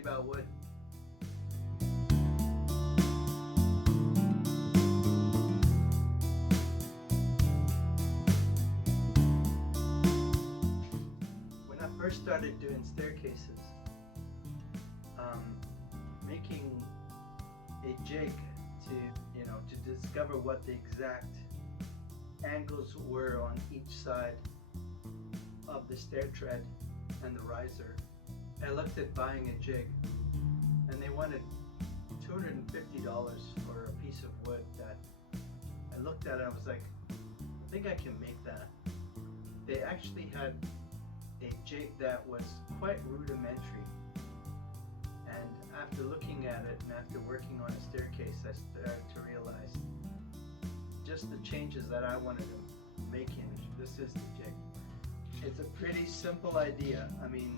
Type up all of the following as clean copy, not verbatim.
about wood. When I first started doing staircases, making a jig to discover what the exact angles were on each side of the stair tread and the riser, I looked at buying a jig, and they wanted $250 for a piece of wood that I looked at it and I was like, I think I can make that. They actually had a jig that was quite rudimentary, and after looking at it and after working on a staircase, I started to realize just the changes that I wanted to make in it. This is the jig. It's a pretty simple idea. I mean,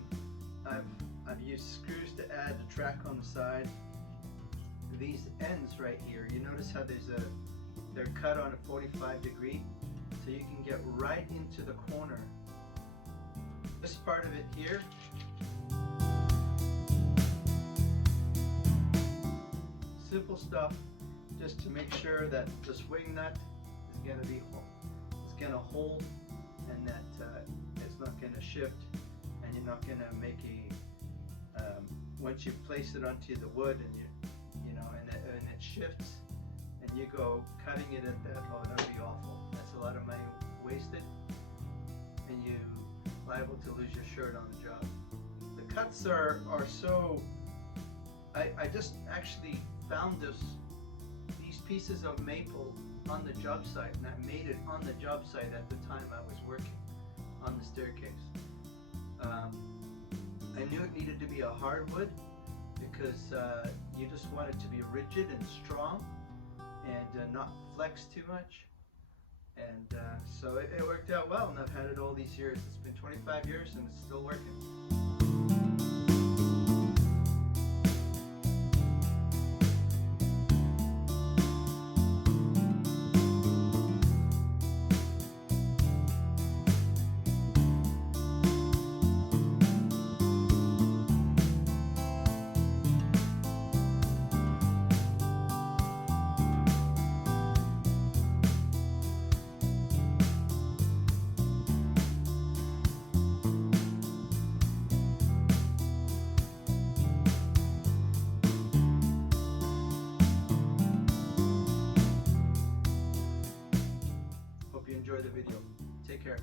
I've used screws to add the track on the side. These ends right here, you notice how they're cut on a 45-degree, so you can get right into the corner. This part of it here, simple stuff, just to make sure that the swing nut is going to hold, and that it's not going to shift, and you're not going to make once you place it onto the wood and and it shifts and you go cutting it at that, oh, that would be awful. That's a lot of money wasted, and you're liable to lose your shirt on the job. The cuts are so, I just actually found these pieces of maple on the job site, and I made it on the job site at the time I was working on the staircase. I knew it needed to be a hardwood because you just want it to be rigid and strong and not flex too much. And so it worked out well, and I've had it all these years. It's been 25 years and it's still working. Hope you enjoyed the video. Take care.